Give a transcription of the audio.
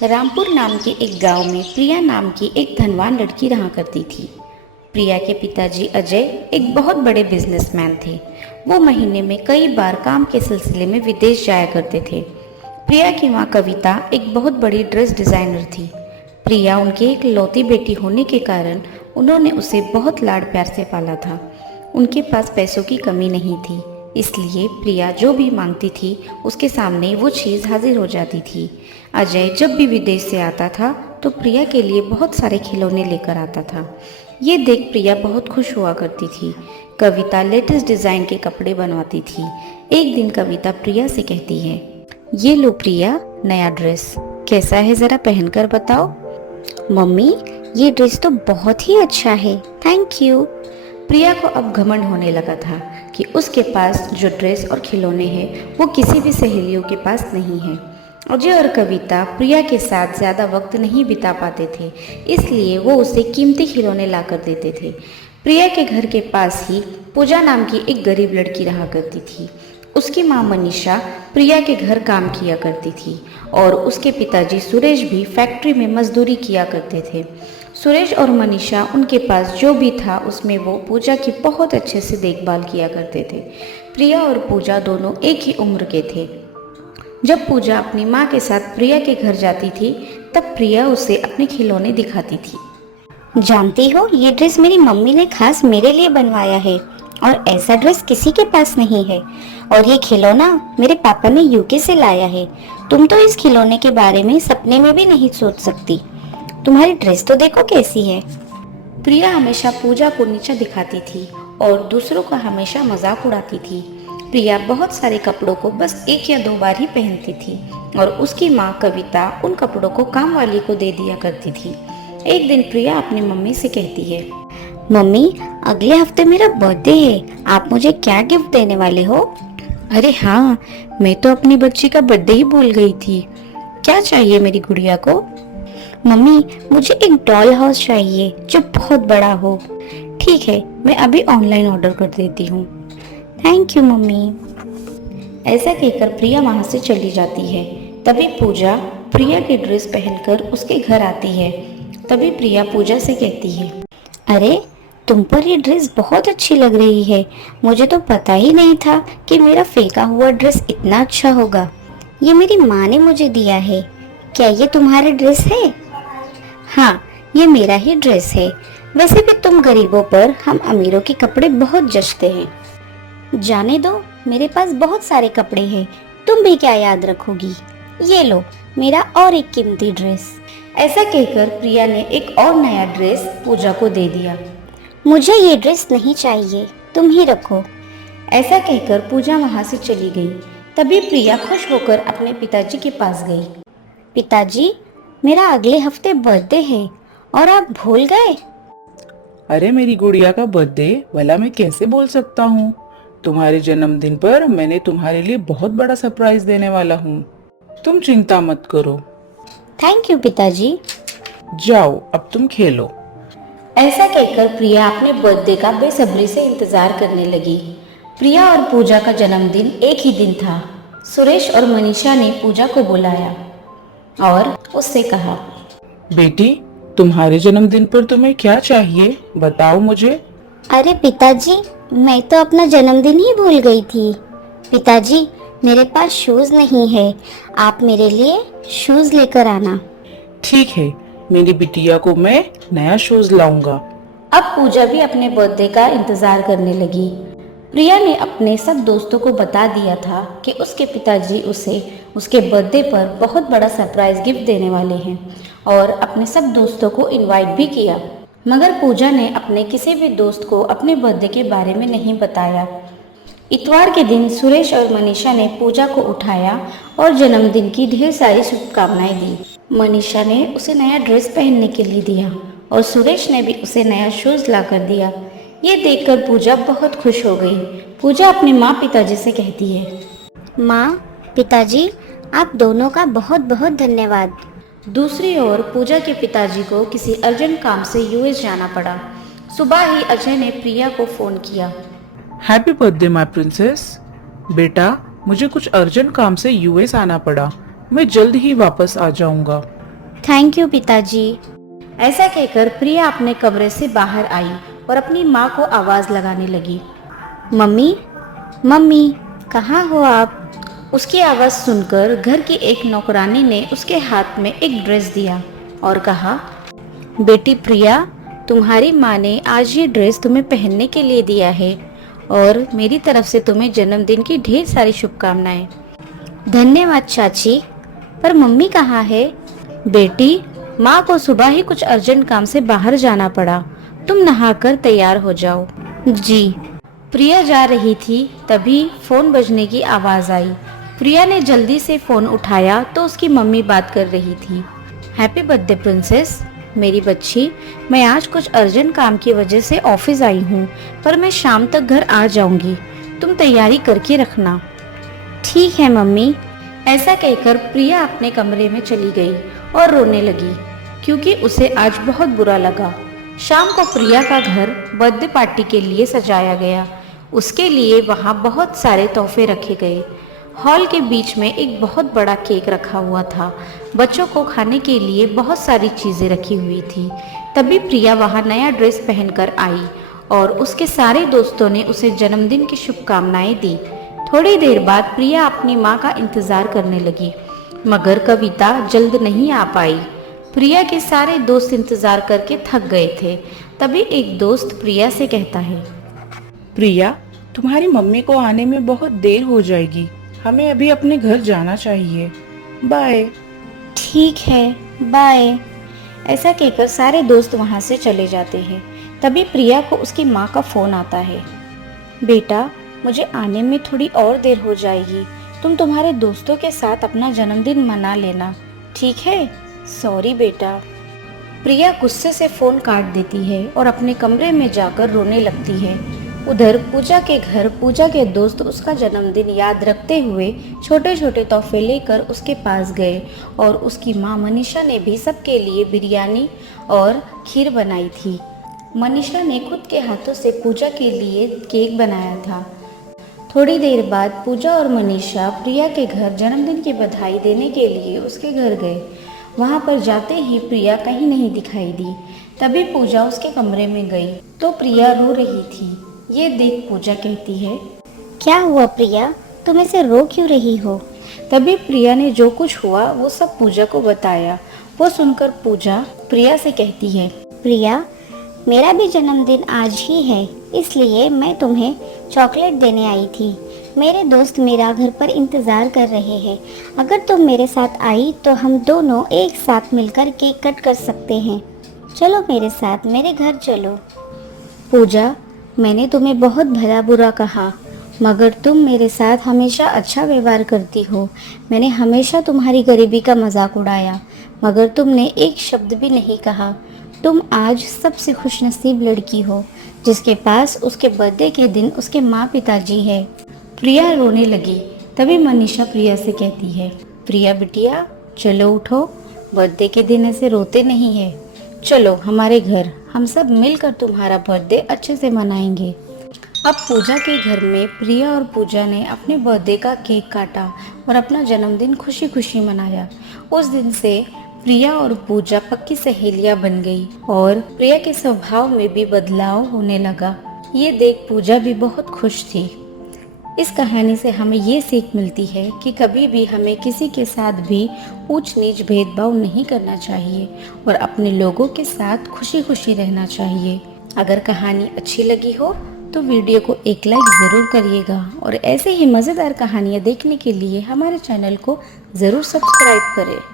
रामपुर नाम के एक गांव में प्रिया नाम की एक धनवान लड़की रहा करती थी। प्रिया के पिताजी अजय एक बहुत बड़े बिजनेसमैन थे। वो महीने में कई बार काम के सिलसिले में विदेश जाया करते थे। प्रिया की माँ कविता एक बहुत बड़ी ड्रेस डिज़ाइनर थी। प्रिया उनकी एक लौती बेटी होने के कारण उन्होंने उसे बहुत लाड प्यार से पाला था। उनके पास पैसों की कमी नहीं थी, इसलिए प्रिया जो भी मांगती थी उसके सामने वो चीज़ हाजिर हो जाती थी। अजय जब भी विदेश से आता था तो प्रिया के लिए बहुत सारे खिलौने लेकर आता था। ये देख प्रिया बहुत खुश हुआ करती थी। कविता लेटेस्ट डिज़ाइन के कपड़े बनवाती थी। एक दिन कविता प्रिया से कहती है, ये लो प्रिया, नया ड्रेस कैसा है, ज़रा पहनकर बताओ। मम्मी, ये ड्रेस तो बहुत ही अच्छा है, थैंक यू। प्रिया को अब घमंड होने लगा था कि उसके पास जो ड्रेस और खिलौने हैं वो किसी भी सहेलियों के पास नहीं है। अजय और कविता प्रिया के साथ ज़्यादा वक्त नहीं बिता पाते थे, इसलिए वो उसे कीमती खिलौने ला कर देते थे। प्रिया के घर के पास ही पूजा नाम की एक गरीब लड़की रहा करती थी। उसकी माँ मनीषा प्रिया के घर काम किया करती थी और उसके पिताजी सुरेश भी फैक्ट्री में मजदूरी किया करते थे। सुरेश और मनीषा उनके पास जो भी था उसमें वो पूजा की बहुत अच्छे से देखभाल किया करते थे। प्रिया और पूजा दोनों एक ही उम्र के थे। जब पूजा अपनी माँ के साथ प्रिया के घर जाती थी तब प्रिया उसे अपने खिलौने दिखाती थी। जानती हो, ये ड्रेस मेरी मम्मी ने खास मेरे लिए बनवाया है और ऐसा ड्रेस किसी के पास नहीं है। और ये खिलौना मेरे पापा ने यूके से लाया है। तुम तो इस खिलौने के बारे में सपने में भी नहीं सोच सकती। तुम्हारी ड्रेस तो देखो कैसी है। प्रिया हमेशा पूजा को नीचा दिखाती थी और दूसरों का हमेशा मजाक उड़ाती थी। प्रिया बहुत सारे कपड़ों को बस एक या दो बार ही पहनती थी और उसकी माँ कविता उन कपड़ों को काम वाली को दे दिया करती थी। एक दिन प्रिया अपनी मम्मी से कहती है, मम्मी, अगले हफ्ते मेरा बर्थडे है, आप मुझे क्या गिफ्ट देने वाले हो? अरे हाँ, मैं तो अपनी बच्ची का बर्थडे ही भूल गई थी। क्या चाहिए मेरी गुड़िया को? मम्मी, मुझे एक डॉल हाउस चाहिए जो बहुत बड़ा हो। ठीक है, मैं अभी ऑनलाइन ऑर्डर कर देती हूँ। Thank you mummy. ऐसा कहकर प्रिया वहाँ से चली जाती है। तभी पूजा प्रिया की ड्रेस पहनकर उसके घर आती है। तभी प्रिया पूजा से कहती है, अरे, तुम पर ये ड्रेस बहुत अच्छी लग रही है। मुझे तो पता ही नहीं था कि मेरा फेंका हुआ ड्रेस इतना अच्छा होगा। ये मेरी माँ ने मुझे दिया है। क्या ये तुम्हारा ड्रेस है? हाँ, ये मेरा ही ड्रेस है। वैसे भी तुम गरीबों पर हम अमीरों के कपड़े बहुत जचते हैं। जाने दो, मेरे पास बहुत सारे कपड़े हैं, तुम भी क्या याद रखोगी। ये लो मेरा और एक कीमती ड्रेस। ऐसा कहकर प्रिया ने एक और नया ड्रेस पूजा को दे दिया। मुझे ये ड्रेस नहीं चाहिए, तुम ही रखो। ऐसा कहकर पूजा वहाँ से चली गई। तभी प्रिया खुश होकर अपने पिताजी के पास गई। पिताजी, मेरा अगले हफ्ते बर्थडे है और आप भूल गए? अरे मेरी गुड़िया का बर्थडे भला मैं कैसे बोल सकता हूँ। तुम्हारे जन्मदिन पर मैंने तुम्हारे लिए बहुत बड़ा सरप्राइज देने वाला हूँ। तुम चिंता मत करो। थैंक यू पिताजी। जाओ, अब तुम खेलो। ऐसा कहकर प्रिया अपने बर्थडे का बेसब्री से इंतजार करने लगी। प्रिया और पूजा का जन्मदिन एक ही दिन था। सुरेश और मनीषा ने पूजा को बुलाया और उससे कहा, बेटी, तुम्हारे जन्मदिन पर तुम्हें क्या चाहिए, बताओ मुझे। अरे पिताजी, मैं तो अपना जन्मदिन ही भूल गई थी। पिताजी, मेरे पास शूज नहीं है, आप मेरे लिए शूज लेकर आना। ठीक है, मेरी बिटिया को मैं नया शूज लाऊंगा। अब पूजा भी अपने बर्थडे का इंतजार करने लगी। प्रिया ने अपने सब दोस्तों को बता दिया था कि उसके पिताजी उसे उसके बर्थडे पर बहुत बड़ा सरप्राइज गिफ्ट देने वाले हैं और अपने सब दोस्तों को इनवाइट भी किया। मगर पूजा ने अपने किसी भी दोस्त को अपने बर्थडे के बारे में नहीं बताया। इतवार के दिन सुरेश और मनीषा ने पूजा को उठाया और जन्मदिन की ढेर सारी शुभकामनाएं दी। मनीषा ने उसे नया ड्रेस पहनने के लिए दिया और सुरेश ने भी उसे नया शूज ला कर दिया। ये देखकर पूजा बहुत खुश हो गई। पूजा अपने माँ पिताजी से कहती है, माँ, पिताजी, आप दोनों का बहुत बहुत धन्यवाद। दूसरी ओर पूजा के पिताजी को किसी अर्जेंट काम से यूएस जाना पड़ा। सुबह ही अजय ने प्रिया को फोन किया। Happy birthday my princess. बेटा, मुझे कुछ अर्जेंट काम से यूएस आना पड़ा। मैं जल्द ही वापस आ जाऊंगा। थैंक यू पिताजी। ऐसा कहकर प्रिया अपने कमरे से बाहर आई और अपनी माँ को आवाज़ लगाने लगी। मम्मी, मम्मी, कहाँ हो आप? उसकी आवाज़ सुनकर घर की एक नौकरानी ने उसके हाथ में एक ड्रेस दिया और कहा, बेटी प्रिया, तुम्हारी माँ ने आज ये ड्रेस तुम्हें पहनने के लिए दिया है और मेरी तरफ से तुम्हें जन्मदिन की ढेर सारी शुभकामनाएं। धन्यवाद चाची। पर मम्मी कहाँ है? बेटी, माँ को सुबह ही कुछ अर्जेंट काम से बाहर जाना पड़ा, तुम नहाकर तैयार हो जाओ। जी। प्रिया जा रही थी, तभी फोन बजने की आवाज़ आई। प्रिया ने जल्दी से फोन उठाया तो उसकी मम्मी बात कर रही थी। हैप्पी बर्थडे प्रिंसेस, मेरी बच्ची, मैं आज कुछ अर्जेंट काम की वजह से ऑफिस आई हूँ, पर मैं शाम तक घर आ जाऊंगी, तुम तैयारी करके रखना। ठीक है मम्मी। ऐसा कहकर प्रिया अपने कमरे में चली गई और रोने लगी क्योंकि उसे आज बहुत बुरा लगा। शाम को प्रिया का घर बर्थडे पार्टी के लिए सजाया गया। उसके लिए वहाँ बहुत सारे तोहफे रखे गए। हॉल के बीच में एक बहुत बड़ा केक रखा हुआ था। बच्चों को खाने के लिए बहुत सारी चीज़ें रखी हुई थी। तभी प्रिया वहाँ नया ड्रेस पहनकर आई और उसके सारे दोस्तों ने उसे जन्मदिन की शुभकामनाएं दी। थोड़ी देर बाद प्रिया अपनी माँ का इंतज़ार करने लगी, मगर कविता जल्द नहीं आ पाई। प्रिया के सारे दोस्त इंतज़ार करके थक गए थे। तभी एक दोस्त प्रिया से कहता है, प्रिया, तुम्हारी मम्मी को आने में बहुत देर हो जाएगी, हमें अभी अपने घर जाना चाहिए। बाय। ठीक है, बाय। ऐसा कहकर सारे दोस्त वहाँ से चले जाते हैं। तभी प्रिया को उसकी माँ का फ़ोन आता है। बेटा, मुझे आने में थोड़ी और देर हो जाएगी, तुम तुम्हारे दोस्तों के साथ अपना जन्मदिन मना लेना, ठीक है? सॉरी बेटा। प्रिया गुस्से से फ़ोन काट देती है और अपने कमरे में जाकर रोने लगती है। उधर पूजा के घर पूजा के दोस्त उसका जन्मदिन याद रखते हुए छोटे छोटे तोहफे लेकर उसके पास गए और उसकी माँ मनीषा ने भी सबके लिए बिरयानी और खीर बनाई थी। मनीषा ने खुद के हाथों से पूजा के लिए केक बनाया था। थोड़ी देर बाद पूजा और मनीषा प्रिया के घर जन्मदिन की बधाई देने के लिए उसके घर गए। वहाँ पर जाते ही प्रिया कहीं नहीं दिखाई दी। तभी पूजा उसके कमरे में गई तो प्रिया रो रही थी। ये देख पूजा कहती है, क्या हुआ प्रिया, तुम ऐसे रो क्यों रही हो? तभी प्रिया ने जो कुछ हुआ वो सब पूजा को बताया। वो सुनकर पूजा प्रिया से कहती है, प्रिया, मेरा भी जन्मदिन आज ही है, इसलिए मैं तुम्हें चॉकलेट देने आई थी। मेरे दोस्त मेरा घर पर इंतज़ार कर रहे हैं। अगर तुम मेरे साथ आई तो हम दोनों एक साथ मिलकर केक कट कर सकते हैं। चलो मेरे साथ, मेरे घर चलो। पूजा, मैंने तुम्हें बहुत भला बुरा कहा, मगर तुम मेरे साथ हमेशा अच्छा व्यवहार करती हो। मैंने हमेशा तुम्हारी गरीबी का मजाक उड़ाया, मगर तुमने एक शब्द भी नहीं कहा। तुम आज सबसे खुशनसीब लड़की हो जिसके पास उसके बर्थडे के दिन उसके माँ पिताजी है। प्रिया रोने लगी। तभी मनीषा प्रिया से कहती है, प्रिया बिटिया, चलो उठो, बर्थडे के दिन ऐसे रोते नहीं है। चलो हमारे घर, हम सब मिलकर तुम्हारा बर्थडे अच्छे से मनाएंगे। अब पूजा के घर में प्रिया और पूजा ने अपने बर्थडे का केक काटा और अपना जन्मदिन खुशी खुशी मनाया। उस दिन से प्रिया और पूजा पक्की सहेलियां बन गई और प्रिया के स्वभाव में भी बदलाव होने लगा। ये देख पूजा भी बहुत खुश थी। इस कहानी से हमें ये सीख मिलती है कि कभी भी हमें किसी के साथ भी ऊंच नीच भेदभाव नहीं करना चाहिए और अपने लोगों के साथ खुशी खुशी रहना चाहिए। अगर कहानी अच्छी लगी हो तो वीडियो को एक लाइक ज़रूर करिएगा और ऐसे ही मज़ेदार कहानियाँ देखने के लिए हमारे चैनल को ज़रूर सब्सक्राइब करें।